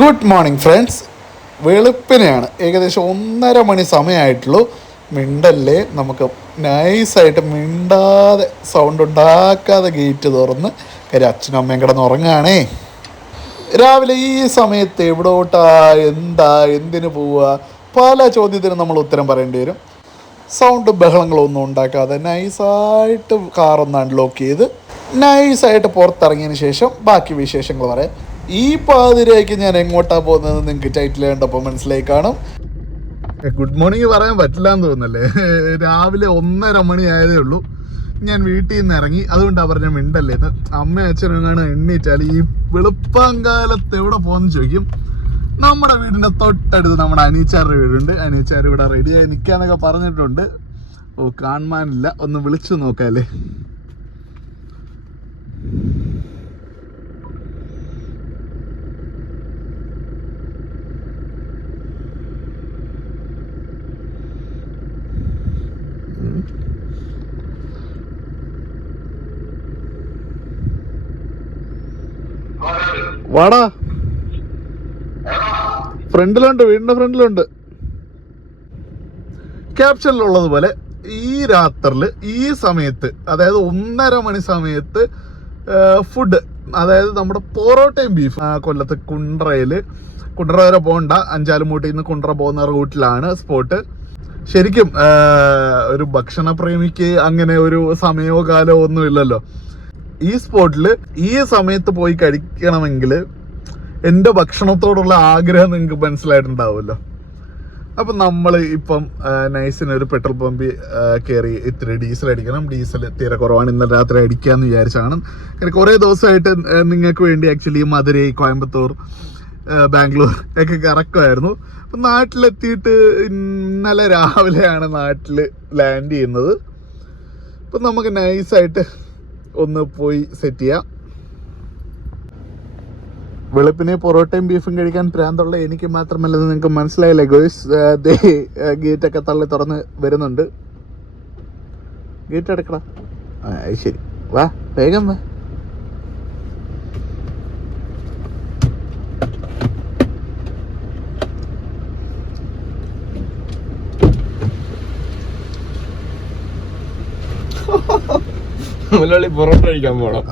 Good morning friends വെളുപ്പിനെയാണ്. ഏകദേശം ഒന്നര മണി സമയമായിട്ടുള്ളൂ മിണ്ടല്ലേ? നമുക്ക് നൈസായിട്ട് മിണ്ടാതെ സൗണ്ട് ഉണ്ടാക്കാതെ ഗേറ്റ് തുറന്ന് കാര്യം അച്ഛനും അമ്മയും കിടന്ന് ഉറങ്ങുകയാണേ രാവിലെ ഈ സമയത്ത് എവിടോട്ടാ? എന്താ? എന്തിനു പോവുക? പല ചോദ്യത്തിനും നമ്മൾ ഉത്തരം പറയേണ്ടി വരും. സൗണ്ട് ബഹളങ്ങളൊന്നും ഉണ്ടാക്കാതെ നൈസായിട്ട് കാറൊന്ന് അൺലോക്ക് ചെയ്ത് നൈസായിട്ട് പുറത്തിറങ്ങിയതിന് ശേഷം ബാക്കി വിശേഷങ്ങൾ പറയാം. ഈ പാതിരേക്ക് ഞാൻ എങ്ങോട്ടാ പോകുന്നത് നിങ്ങൾക്ക് ടൈറ്റിൽ കണ്ടപ്പോൾ മനസ്സിലായി കാണും. ഗുഡ് മോർണിംഗ് പറയാൻ പറ്റില്ല എന്ന് തോന്നല്ലേ രാവിലെ ഒന്നര മണി ആയതേ ഉള്ളൂ. ഞാൻ വീട്ടിൽ നിന്ന് ഇറങ്ങി. അതുകൊണ്ടാണ് പറഞ്ഞ മിണ്ടല്ലേ? അമ്മ അച്ഛനാണ് എണ്ണീറ്റാൽ ഈ വെളുപ്പാങ്കാലത്ത് എവിടെ പോകുന്നു ചോദിക്കും. നമ്മുടെ വീടിന്റെ തൊട്ടടുത്ത് നമ്മുടെ അനീച്ചാറിന്റെ വീടുണ്ട്. അനീച്ചാർ ഇവിടെ റെഡിയായി നിൽക്കാന്നൊക്കെ പറഞ്ഞിട്ടുണ്ട്. ഓ കാണാനില്ല ഒന്ന് വിളിച്ചു നോക്കാല്ലേ? വാടാ. ഫ്രണ്ടിലുണ്ട് വീടിന്റെ ഫ്രണ്ടിലുണ്ട്. ക്യാപ്ഷനിലുള്ളതുപോലെ ഈ രാത്രിയിൽ ഈ സമയത്ത് അതായത് ഒന്നര മണി സമയത്ത് ഫുഡ് അതായത് നമ്മുടെ പൊറോട്ടയും ബീഫ് കൊല്ലത്ത് കുണ്ട്രയിൽ കുണ്ട്ര വരെ പോകണ്ട അഞ്ചാലുമൂട്ടിൽ നിന്ന് കുണ്ട്ര പോകുന്ന റൂട്ടിലാണ് സ്പോട്ട് ശരിക്കും ഒരു ഭക്ഷണ പ്രേമിക്ക് അങ്ങനെ ഒരു സമയമോ കാലമോ ഒന്നും ഇല്ലല്ലോ ഈ സ്പോട്ടിൽ ഈ സമയത്ത് പോയി കഴിക്കണമെങ്കിൽ എന്റെ ഭക്ഷണത്തോടുള്ള ആഗ്രഹം നിങ്ങൾക്ക് മനസ്സിലായിട്ടുണ്ടാവുമല്ലോ. അപ്പം നമ്മൾ ഇപ്പം നൈസിന് ഒരു പെട്രോൾ പമ്പിൽ കയറി ഇത്തിരി ഡീസൽ അടിക്കണം. ഡീസൽ തീരെ കുറവാണ്. ഇന്നലെ രാത്രി അടിക്കാമെന്ന് വിചാരിച്ചാണ്. കാരണം കുറേ ദിവസമായിട്ട് നിങ്ങൾക്ക് വേണ്ടി ആക്ച്വലി മധുരൈ കോയമ്പത്തൂർ ബാംഗ്ലൂർ ഒക്കെ കറക്കമായിരുന്നു. അപ്പം നാട്ടിലെത്തിയിട്ട് ഇന്നലെ രാവിലെയാണ് നാട്ടിൽ ലാൻഡ് ചെയ്യുന്നത്. അപ്പം നമുക്ക് നൈസായിട്ട് ഒന്ന് പോയി സെറ്റ് ചെയ്യാം. വെളുപ്പിനെ പൊറോട്ടയും ബീഫും കഴിക്കാൻ പ്രാന്തുള്ള എനിക്ക് മാത്രമല്ലെന്ന് നിങ്ങൾക്ക് മനസ്സിലായില്ലേ ഗോയ്സ്? ദേ ഗേറ്റ് ഒക്കെ തള്ളി തുറന്ന് വരുന്നുണ്ട്. ഗേറ്റ് അടക്കടാ ആ ശരി. വാ വേഗം വാ. മുതലാളി പൊറോട്ട കഴിക്കാൻ പോകണം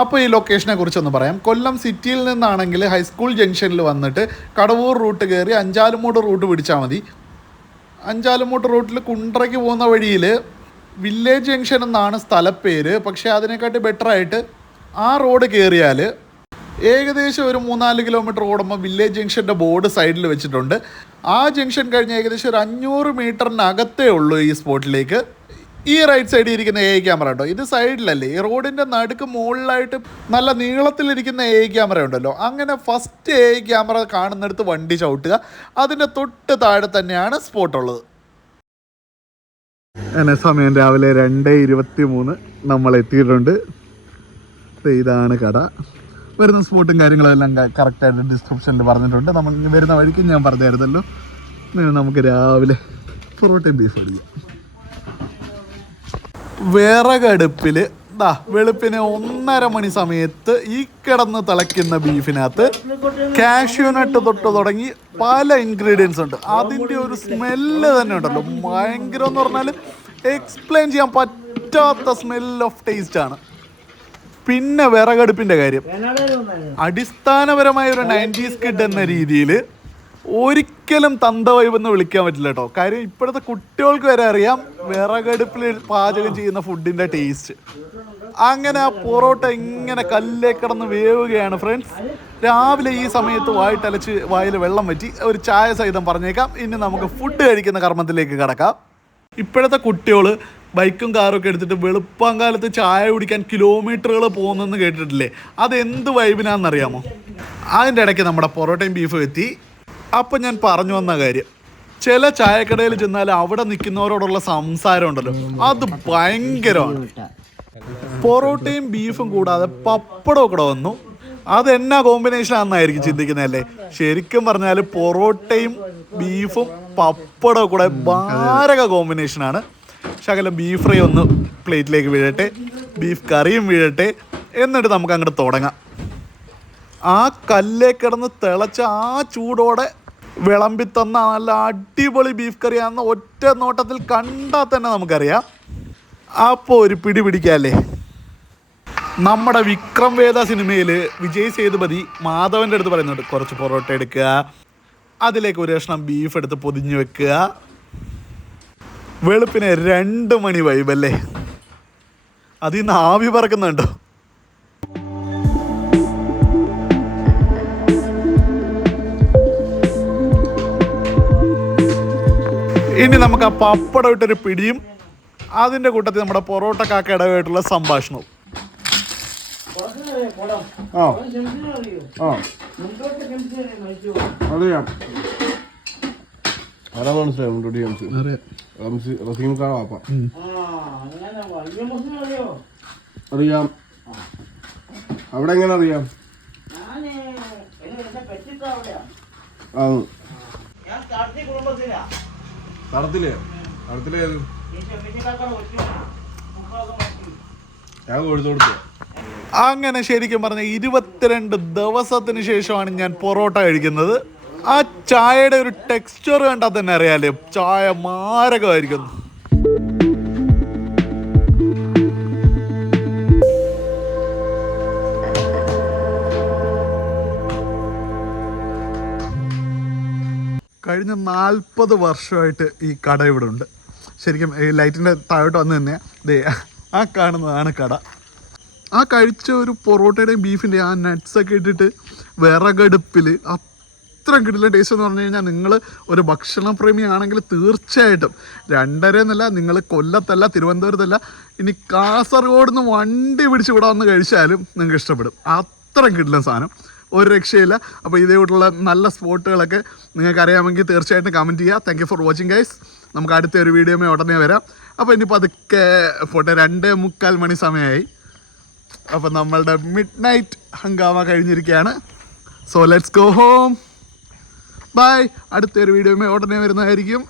അപ്പോൾ ഈ ലൊക്കേഷനെ കുറിച്ചൊന്ന് പറയാം. കൊല്ലം സിറ്റിയിൽ നിന്നാണെങ്കിൽ ഹൈസ്കൂൾ ജംഗ്ഷനിൽ വന്നിട്ട് കടവൂർ റൂട്ട് കയറി അഞ്ചാലുമൂട് റൂട്ട് പിടിച്ചാൽ മതി. അഞ്ചാലുമൂട്ട് റൂട്ടിൽ കുണ്ട്രയ്ക്ക് പോകുന്ന വഴിയിൽ വില്ലേജ് ജംഗ്ഷൻ എന്നാണ് സ്ഥലപ്പേര്. പക്ഷേ അതിനെക്കാട്ടി ബെറ്റർ ആയിട്ട് ആ റോഡ് കയറിയാൽ ഏകദേശം ഒരു മൂന്നാൽ കിലോമീറ്റർ ഓടുമ്പോൾ വില്ലേജ് ജംഗ്ഷന്റെ ബോർഡ് സൈഡിൽ വെച്ചിട്ടുണ്ട്. ആ ജംഗ്ഷൻ കഴിഞ്ഞ് ഏകദേശം ഒരു അഞ്ഞൂറ് മീറ്ററിനകത്തേ ഉള്ളൂ ഈ സ്പോട്ടിലേക്ക് ഈ റൈറ്റ് സൈഡിൽ ഇരിക്കുന്ന എ ക്യാമറ ഉണ്ടോ? ഇത് സൈഡിലല്ലേ ഈ റോഡിന്റെ നടുക്ക് മുകളിലായിട്ട് നല്ല നീളത്തിലിരിക്കുന്ന എ ക്യാമറ ഉണ്ടല്ലോ. അങ്ങനെ ഫസ്റ്റ് എ ക്യാമറ കാണുന്നിടത്ത് വണ്ടി ചവിട്ടുക. അതിന്റെ തൊട്ട് താഴെ തന്നെയാണ് സ്പോട്ട് ഉള്ളത്. എന്നെ സമയം രാവിലെ രണ്ട് ഇരുപത്തി മൂന്ന് നമ്മൾ എത്തിയിട്ടുണ്ട്. ഇതാണ് കട വരുന്ന സ്പോട്ടും കാര്യങ്ങളും എല്ലാം കറക്റ്റായിട്ട് ഡിസ്ക്രിപ്ഷനിൽ പറഞ്ഞിട്ടുണ്ട്. നമ്മൾ വരുന്ന വഴിക്ക് ഞാൻ പറഞ്ഞായിരുന്നല്ലോ നമുക്ക് രാവിലെ പൊറോട്ടയും ബീഫ് അടിക്കാം. വിറകടുപ്പിൽ ദാ വെളുപ്പിന് ഒന്നര മണി സമയത്ത് ഈ കിടന്ന് തിളയ്ക്കുന്ന ബീഫിനകത്ത് കാഷ്യൂനട്ട് തൊട്ട് തുടങ്ങി പല ഇൻഗ്രീഡിയൻസ് ഉണ്ട്. അതിന്റെ ഒരു സ്മെല്ല് തന്നെ ഉണ്ടല്ലോ. ഭയങ്കരം എന്ന് പറഞ്ഞാൽ എക്സ്പ്ലെയിൻ ചെയ്യാൻ പറ്റാത്ത സ്മെൽ ഓഫ് ടേസ്റ്റ് ആണ്. പിന്നെ വിറകടുപ്പിന്റെ കാര്യം. അടിസ്ഥാനപരമായ ഒരു നയന്റീസ് കിഡ് എന്ന രീതിയിൽ ഒരിക്കലും തന്ത വൈബ് എന്ന് വിളിക്കാൻ പറ്റില്ല കേട്ടോ കാര്യം ഇപ്പോഴത്തെ കുട്ടികൾക്ക് വരെ അറിയാം വിറകടുപ്പിൽ പാചകം ചെയ്യുന്ന ഫുഡിന്റെ ടേസ്റ്റ് അങ്ങനെ ആ പൊറോട്ട ഇങ്ങനെ കല്ലേ കിടന്ന് വേവുകയാണ് ഫ്രണ്ട്സ് രാവിലെ ഈ സമയത്ത് വായിട്ടലച്ച് വായിൽ വെള്ളം വറ്റി ഒരു ചായ സഹിതം പറഞ്ഞേക്കാം. ഇനി നമുക്ക് ഫുഡ് കഴിക്കുന്ന കർമ്മത്തിലേക്ക് കടക്കാം. ഇപ്പോഴത്തെ കുട്ടികൾ ബൈക്കും കാറും ഒക്കെ എടുത്തിട്ട് വെളുപ്പാങ്കാലത്ത് ചായ കുടിക്കാൻ കിലോമീറ്ററുകൾ പോകുന്നെന്ന് കേട്ടിട്ടില്ലേ? അത് എന്ത് വൈബിനാണെന്നറിയാമോ അതിന്റെ ഇടയ്ക്ക് നമ്മുടെ പൊറോട്ടയും ബീഫും എത്തി. അപ്പം ഞാൻ പറഞ്ഞു വന്ന കാര്യം. ചില ചായക്കടയിൽ ചെന്നാൽ അവിടെ നിൽക്കുന്നവരോടുള്ള സംസാരം ഉണ്ടല്ലോ. അത് ഭയങ്കരമാണ്. പൊറോട്ടയും ബീഫും കൂടാതെ പപ്പടവും കൂടെ വന്നു. അത് എന്നാ കോമ്പിനേഷൻ ആണെന്നായിരിക്കും ചിന്തിക്കുന്നതല്ലേ? ശരിക്കും പറഞ്ഞാൽ പൊറോട്ടയും ബീഫും പപ്പടവും കൂടെ മാരക കോമ്പിനേഷനാണ് ശകലം ബീഫ് ഫ്രൈ ഒന്ന് പ്ലേറ്റിലേക്ക് വീഴട്ടെ. ബീഫ് കറിയും വീഴട്ടെ. എന്നിട്ട് നമുക്ക് അങ്ങോട്ട് തുടങ്ങാം. ആ കല്ലേ കിടന്ന് തിളച്ച ആ ചൂടോടെ വിളമ്പി തന്ന നല്ല അടിപൊളി ബീഫ് കറിയാണെന്ന് ഒറ്റ നോട്ടത്തിൽ കണ്ടാൽ തന്നെ നമുക്കറിയാം. അപ്പോൾ ഒരു പിടി പിടിക്കാല്ലേ? നമ്മുടെ വിക്രം വേദ സിനിമയിൽ വിജയ് സേതുപതി മാധവന്റെ അടുത്ത് പറയുന്നുണ്ട് കുറച്ച് പൊറോട്ട എടുക്കുക അതിലേക്ക് ഒരു കഷ്ണം ബീഫ് എടുത്ത് പൊതിഞ്ഞു വെക്കുക. വെളുപ്പിന് രണ്ട് മണി വൈബല്ലേ അതിൽ നിന്ന് ആവി പറക്കുന്നുണ്ടോ? ഇനി നമുക്ക് ആ പപ്പടം ഇട്ടൊരു പിടിയും അതിന്റെ കൂട്ടത്തിൽ നമ്മുടെ പൊറോട്ട കാക്ക കാക്കയുടേതായിട്ടുള്ള സംഭാഷണവും. ആ. ആ. അറിയാം. ആരാ മനസ്സിലായി മുണ്ടോടി ജെയിംസ് റംസി റസീം കാ വാപ്പ. അറിയാം. അവിടെ എങ്ങനെ അറിയാം? ആ. അങ്ങനെ ശരിക്കും പറഞ്ഞ ഇരുപത്തിരണ്ട് ദിവസത്തിന് ശേഷമാണ് ഞാൻ പൊറോട്ട കഴിക്കുന്നത്. ആ ചായയുടെ ഒരു ടെക്സ്ചർ കണ്ടാൽ തന്നെ അറിയാലേ. ചായ മാരകമായിരിക്കുന്നു. നാൽപ്പത് വർഷമായിട്ട് ഈ കട ഇവിടെ ഉണ്ട് ശരിക്കും ഈ ലൈറ്റിന്റെ താഴോട്ട് വന്ന് തന്നെ ദേ ആ കാണുന്നതാണ് കട. ആ കഴിച്ച ഒരു പൊറോട്ടയുടെയും ബീഫിന്റെയും ആ നട്സ് ഒക്കെ ഇട്ടിട്ട് വിറകടുപ്പിൽ അത്ര കിട്ടില്ല ടേസ്റ്റ് എന്ന് പറഞ്ഞു കഴിഞ്ഞാൽ നിങ്ങൾ ഒരു ഭക്ഷണ പ്രേമിയാണെങ്കിൽ തീർച്ചയായിട്ടും. രണ്ടര എന്നല്ല നിങ്ങൾ കൊല്ലത്തല്ല തിരുവനന്തപുരത്തല്ല ഇനി കാസർഗോഡ് നിന്ന് വണ്ടി പിടിച്ച് ഇവിടെ വന്ന് കഴിച്ചാലും നിങ്ങൾക്ക് ഇഷ്ടപ്പെടും. അത്ര കിട്ടില്ല സാധനം. ഒരു രക്ഷയില്ല. അപ്പോൾ ഇതേ ഇതേകൂട്ടുള്ള നല്ല സ്പോട്ടുകളൊക്കെ നിങ്ങൾക്ക് അറിയാമെങ്കിൽ തീർച്ചയായിട്ടും കമന്റ് ചെയ്യുക താങ്ക് ഫോർ വാച്ചിങ് ഗൈസ് നമുക്ക് അടുത്ത ഒരു വീഡിയോമേ ഉടനെ വരാം. അപ്പോൾ ഇനിയിപ്പോൾ അതൊക്കെ പോട്ടെ രണ്ട് മുക്കാൽ മണി സമയമായി അപ്പോൾ നമ്മളുടെ മിഡ് നൈറ്റ് ഹങ്കാമ കഴിഞ്ഞിരിക്കുകയാണ് so let's go home bye അടുത്തൊരു വീഡിയോമേ ഉടനെ വരുന്നതായിരിക്കും.